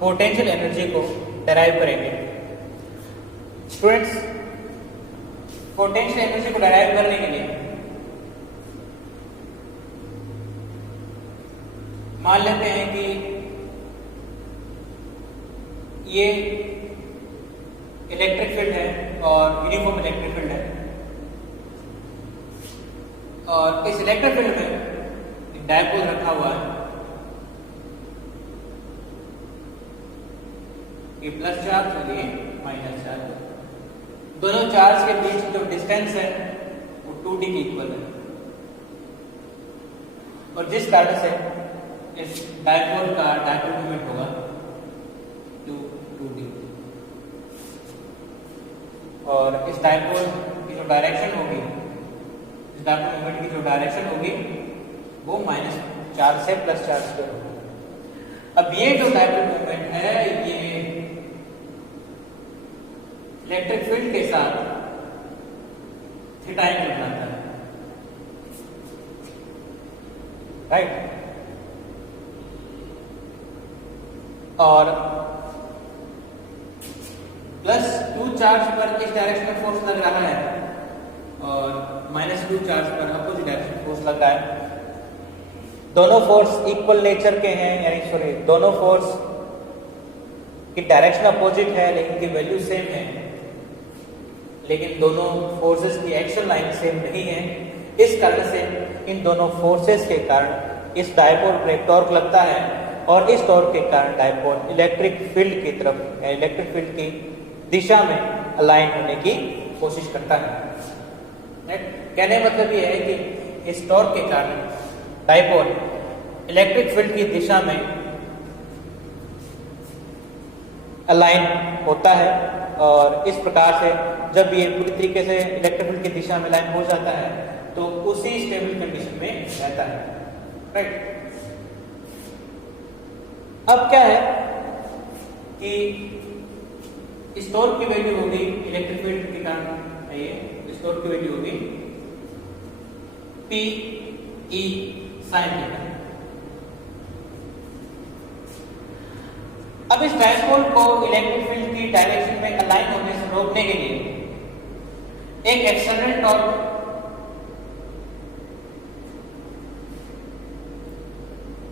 Potential energy को derive करेंगे। Students, potential energy को डेराइव करने के लिए मान लेते हैं कि ये इलेक्ट्रिक फील्ड है और यूनिफॉर्म इलेक्ट्रिक फील्ड है, और इस इलेक्ट्रिक फील्ड में एक डायपोल रखा हुआ है। ये प्लस चार्ज और ये माइनस चार्ज। दोनों चार्ज के बीच जो डिस्टेंस है वो 2d की इक्वल है, और जिस कारण से इस डायपोल का डायपोल मोमेंट होगा 2d, और इस डायपोल की जो डायरेक्शन होगी, इस डायपोल मोमेंट की जो डायरेक्शन होगी वो माइनस चार्ज से प्लस चार्ज पे होगी। अब ये जो डायपोल मोमेंट है ये इलेक्ट्रिक फील्ड के साथ थीटा एंगल बनाता है, राइट। और +2 चार्ज पर इस डायरेक्शन में फोर्स लग रहा है और -2 चार्ज पर अपोजिट डायरेक्शन में फोर्स लग रहा है। दोनों फोर्स इक्वल नेचर के हैं, यानी दोनों फोर्स की डायरेक्शन अपोजिट है लेकिन की वैल्यू सेम है, लेकिन दोनों फोर्सेस की एक्शन लाइन सेम नहीं है। इस कारण से इन दोनों फोर्सेस के कारण इस डायपोल पर एक टॉर्क लगता है, और इस टॉर्क के कारण डायपोल इलेक्ट्रिक फील्ड की तरफ, इलेक्ट्रिक फील्ड की दिशा में अलाइन होने की कोशिश करता है। कहने का मतलब ये है कि इस टॉर्क के कारण डायपोल इलेक्ट्रिक फील्ड की दिशा में अलाइन होता है, और इस प्रकार से जब ये पूरी तरीके से इलेक्ट्रिक फील्ड की दिशा में अलाइन हो जाता है तो उसी स्टेबल कंडीशन में रहता है, राइट। अब क्या है कि इस टॉर्क की वैल्यू होगी इलेक्ट्रिक फील्ड के कारण, ये इस टॉर्क की वैल्यू होगी P E sin थीटा। अब इस डायपोल को इलेक्ट्रिक फील्ड की डायरेक्शन में अलाइन होने से रोकने के लिए एक एक्सटर्नल टॉर्क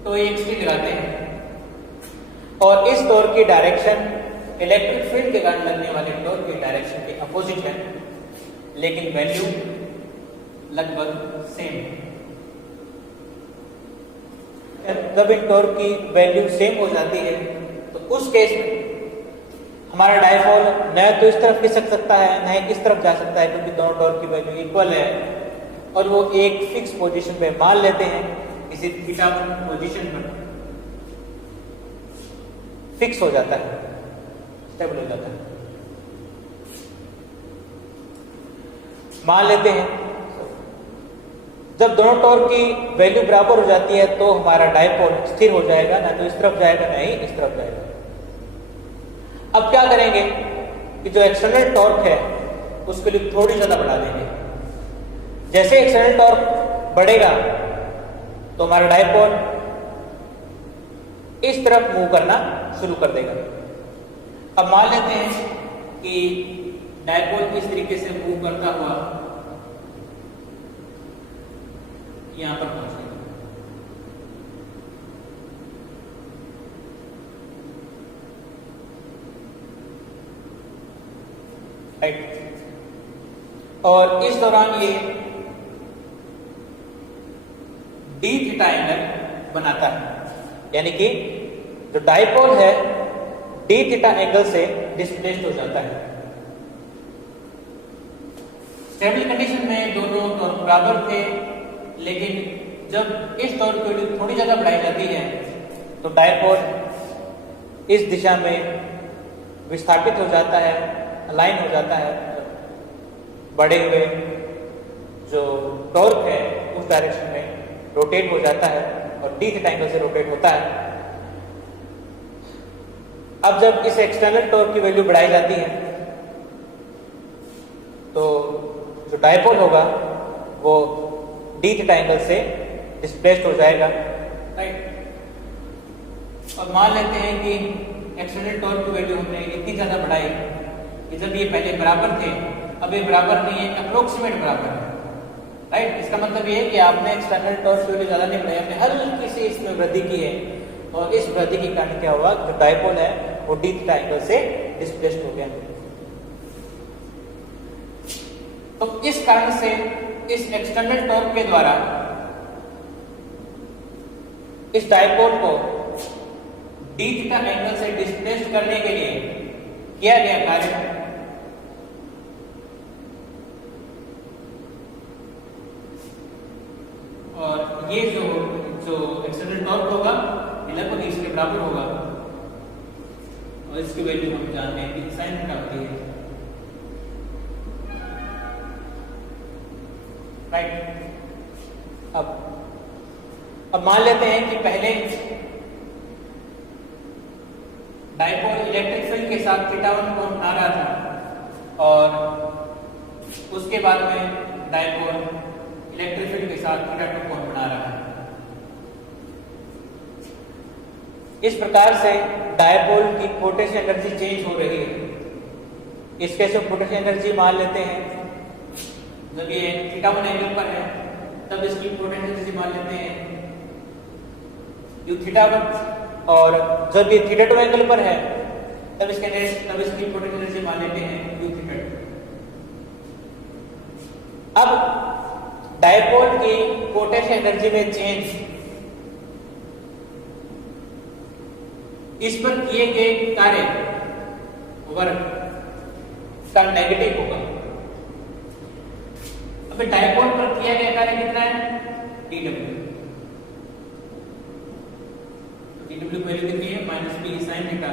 तो एक स्ट्रिंग लगाते हैं, और इस टॉर्क की डायरेक्शन इलेक्ट्रिक फील्ड के कारण लगने वाले टॉर्क की डायरेक्शन के अपोजिट है, लेकिन वैल्यू लगभग सेम है। जब इन टॉर्क की वैल्यू सेम हो जाती है तो उस केस में हमारा डायपोल न तो इस तरफ खिसक सकता है न ही इस तरफ जा सकता है, क्योंकि दोनों टॉर्क की वैल्यू इक्वल है, और वो एक फिक्स पोजीशन पे मान लेते हैं, इसी थीटा पोजीशन पर फिक्स हो जाता है, स्टेबल हो जाता है। मान लेते हैं जब दोनों टॉर्क की वैल्यू बराबर हो जाती है तो हमारा डायपोल स्थिर हो जाएगा, ना तो इस तरफ जाएगा ना ही इस तरफ जाएगा। अब क्या करेंगे कि जो एक्सटर्नल टॉर्क है उसके लिए थोड़ी ज्यादा बढ़ा देंगे। जैसे एक्सटर्नल टॉर्क बढ़ेगा तो हमारा डायपोल इस तरफ मूव करना शुरू कर देगा। अब मान लेते हैं कि डायपोल इस तरीके से मूव करता हुआ यहां पर पहुंच गया। राइट, और इस दौरान ये डी थीटा एंगल बनाता है, यानी कि जो डायपोल है डी थीटा एंगल से डिस्प्लेस्ड हो जाता है। स्टेबल कंडीशन में दोनों टॉर्क बराबर थे, लेकिन जब इस टॉर्क की वैल्यू थोड़ी ज्यादा बढ़ाई जाती है तो डायपोल इस दिशा में विस्थापित हो जाता है, अलाइन हो जाता है, बढ़े हुए जो टॉर्क है उस डायरेक्शन में रोटेट हो जाता है और डी थीटा एंगल से रोटेट होता है। अब जब इस एक्सटर्नल टॉर्क की वैल्यू बढ़ाई जाती है तो जो डायपोल होगा वो डी थीटा एंगल से डिस्प्लेस्ड हो जाएगा, राइट। और मान लेते हैं कि एक्सटर्नल टॉर्क की वैल्यू हमने इतनी ज्यादा बढ़ाई कि जब ये पहले बराबर थे, अब ये बराबर नहीं है, अप्रोक्सीमेट बराबर है, राइट। इसका मतलब ये है कि आपने एक्सटर्नल टॉर्क की वैल्यू ज्यादा नहीं बढ़ाई, आपने हल्की सी इसमें वृद्धि की है, और इस वृद्धि के कारण क्या हुआ, जो डायपोल है वो डी थीटा एंगल से डिस्प्लेस्ड हो गया। तो इस कारण से इस एक्सटर्नल टॉर्क के द्वारा इस डायपोल को डी थीटा एंगल से डिस्प्लेस्ड करने के लिए किया गया कार्य और ये जो एक्सटर्नल टॉर्क होगा ये लगभग इसके बराबर होगा, और इसकी वैल्यू हम जानते हैं कि साइन थीटा होती है, राइट। अब मान लेते हैं कि पहले डायपोल इलेक्ट्रिक फील्ड के साथ थीटा1 कोण बना रहा था, और उसके बाद में डायपोल इलेक्ट्रिक फील्ड के साथ थीटा2 कोण बना रहा है। इस प्रकार से डायपोल की पोटेंशियल एनर्जी चेंज हो रही है। इस केस में पोटेंशियल एनर्जी मान लेते हैं, जब ये थीटा1 एंगल पर है तब इसकी पोटेंशियल एनर्जी मान लेते हैं यू थीटा1, और जब ये थीटा2 एंगल पर है तब इसकी पोटेंशियल एनर्जी मान लेते हैं यू थीटा2। अब डायपोल की पोटेंशियल एनर्जी में चेंज इस पर किए गए कार्य वर्क का नेगेटिव होगा। अब डायपोल पर किया गया कार्य कितना है, डीडब्ल्यू। डीडब्ल्यू वैल्यू कितनी है, minus B sine theta,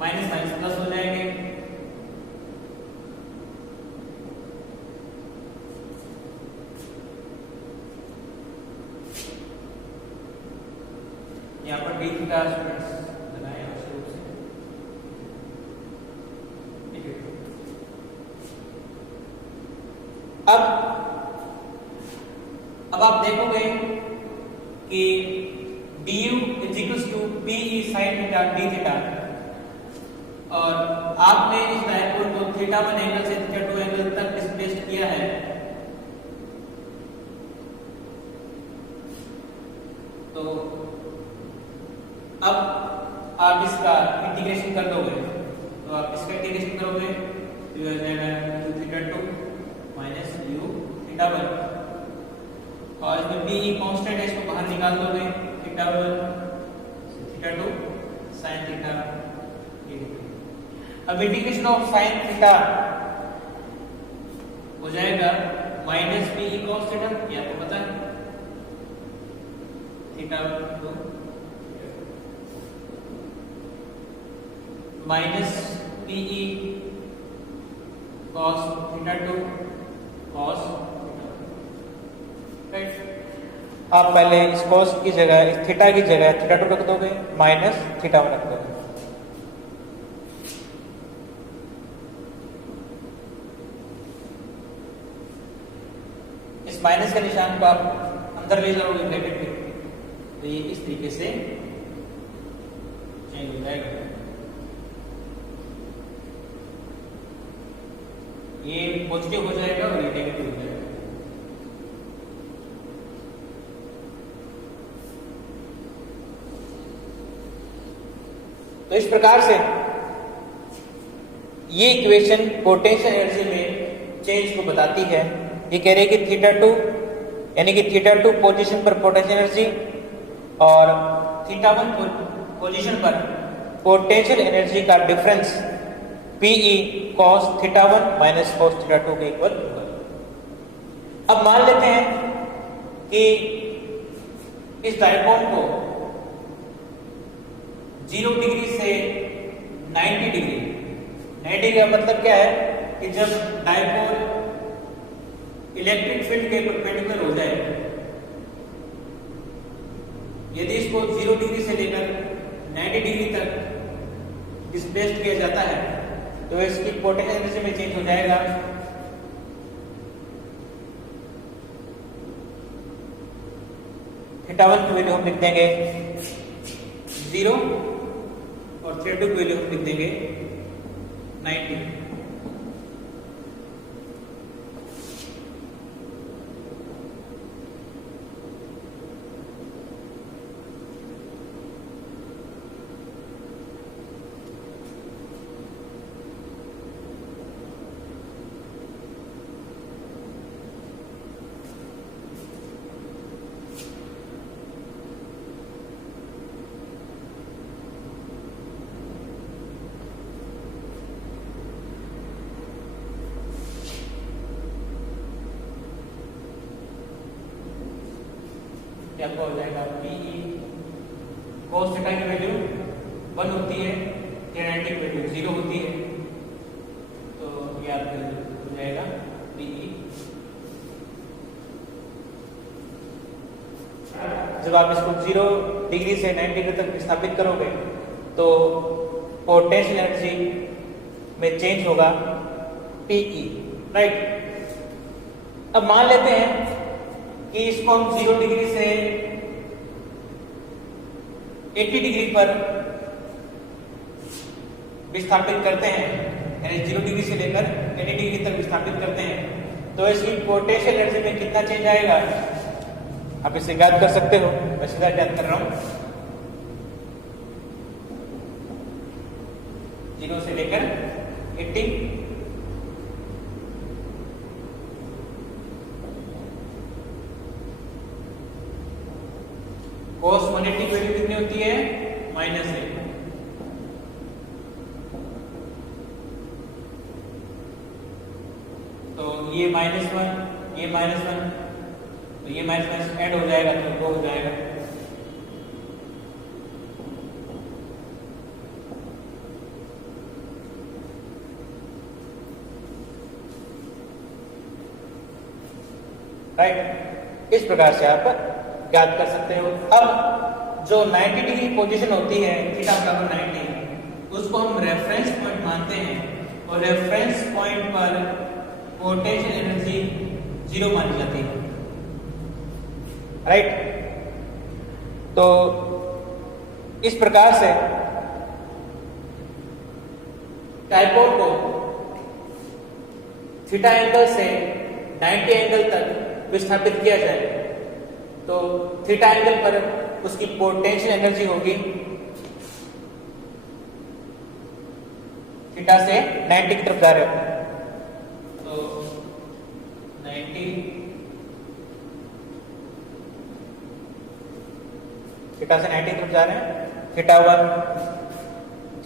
minus sine plus हो जाएंगे, यहाँ पर डी थीटा स्टूडेंट्स बनाए आवश्यक रूप से। अब आप देखोगे कि du equals to P sine theta D theta, और आपने इस डायपोल को थीटा1 एंगल से थीटा2 एंगल तक डिस्प्लेस्ड किया है, तो अब आप इसका इंटीग्रेशन कर दोगे, तो आप इसका इंटीग्रेशन करोगे तो यह हो जाएगा u थीटा2 माइनस u थीटा1, और इसमें b कांस्टेंट है, इसको बाहर निकाल दोगे, थीटा1 थीटा2 sin थीटा। अब इंटीग्रेशन ऑफ sin थीटा हो जाएगा माइनस b कांस्टेंट, ये आपको पता है, थीटा2 माइनस पीई cos थीटा2 cos थीटा, राइट। आप पहले इस cos की जगह, इस थीटा की जगह थीटा2 रख दोगे, माइनस थीटा1 रख दोगे। इस माइनस के निशान को आप अंदर ले जाओगे ब्रैकेट में, तो ये इस तरीके से चेंज हो जाएगा। ये पॉजिटिव हो जाएगा और ये नेगेटिव हो जाएगा। तो इस प्रकार से ये इक्वेशन पोटेंशियल एनर्जी में चेंज को बताती है। ये कह रहे हैं कि थीटा2 यानी कि थीटा2 पोजीशन पर पोटेंशियल एनर्जी और थीटा1 पोजीशन पर पोटेंशियल एनर्जी का difference PE cos theta one minus cos theta two के इक्वल होगा। अब मान लेते हैं कि इस डायपोल को 0 डिग्री से 90 डिग्री, 90 डिग्री का मतलब क्या है कि जब डायपोल इलेक्ट्रिक फील्ड के परपेंडिकुलर हो जाए, यदि इसको 0 डिग्री से लेकर 90 डिग्री तक डिस्प्लेस्ड किया जाता है तो इसकी पोटेंशियल एनर्जी में चेंज हो जाएगा। थीटा1 की वैल्यू हम लिख देंगे 0 और थ्रेड की वैल्यू हम लिख देंगे 90। क्या हो जाएगा PE cos थीटा की वैल्यू 1 होती है, tan की वैल्यू 0 होती है, तो ये आपका हो जाएगा PE। जब आप इसको 0 डिग्री से 90 डिग्री तक विस्थापित करोगे तो पोटेंशियल एनर्जी में चेंज होगा PE, राइट। अब मान लेते हैं कि इसको हम 0 डिग्री से 80 डिग्री पर विस्थापित करते हैं, यानी 0 डिग्री से लेकर 80 डिग्री तक विस्थापित करते हैं, तो इसकी पोटेंशियल एनर्जी में कितना चेंज आएगा आप इसे याद कर सकते हो। मैं सीधा याद कर रहा हूं, 0 से लेकर 80, cos 180 की वैल्यू कितनी होती है -1, तो ये -1 ये -1, तो ये माइनस ऐड हो जाएगा तो वो हो जाएगा राइट। इस प्रकार से आप याद कर सकते हो। अब जो 90 डिग्री पोजीशन होती है थीटा बराबर 90, उसको हम रेफरेंस पॉइंट मानते हैं और रेफरेंस पॉइंट पर पोटेंशियल एनर्जी 0 मानी जाती है, राइट। तो इस प्रकार से डायपोल को थीटा एंगल से 90 एंगल तक विस्थापित किया जाए तो थीटा एंगल पर उसकी पोटेंशियल एनर्जी होगी थीटा से 90 की तरफ जा रहे हो तो 90 थीटा से 90 की तरफ जा रहे हैं, थीटा 1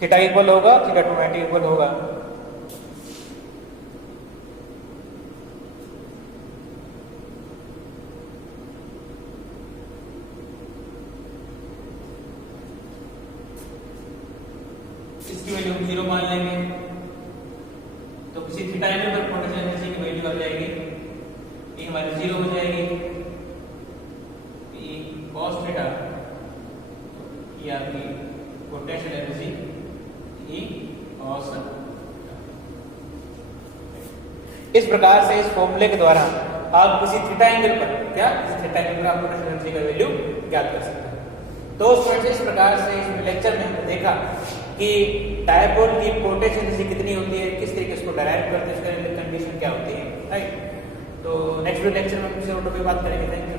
थीटा इक्वल होगा थीटा 2 90 इक्वल होगा। इसकी वैल्यू हम 0 मान लेंगे तो किसी थीटा एंगल पर पोटेंशियल एनर्जी की वैल्यू आ जाएगी, ये हमारी 0 हो जाएगी, ये cos थीटा ये आपकी पोटेंशियल एनर्जी ई cos। इस प्रकार से इस फॉर्मूले के द्वारा आप किसी थीटा एंगल पर किसी थीटा एंगल पर आप पोटेंशियल एनर्जी का वैल्यू ज्ञात कर सकते हैं। तो स्टूडेंट्स इस प्रकार से इस लेक्चर में हमने देखा कि डायपोल की पोटेंशियल एनर्जी कितनी होती है, किस तरीके से इसको डेराइव करते हैं, इसका कंडीशन क्या होती है, राइट। तो नेक्स्ट लेक्चर में हम इस टॉपिक पे बात करेंगे। Thank you.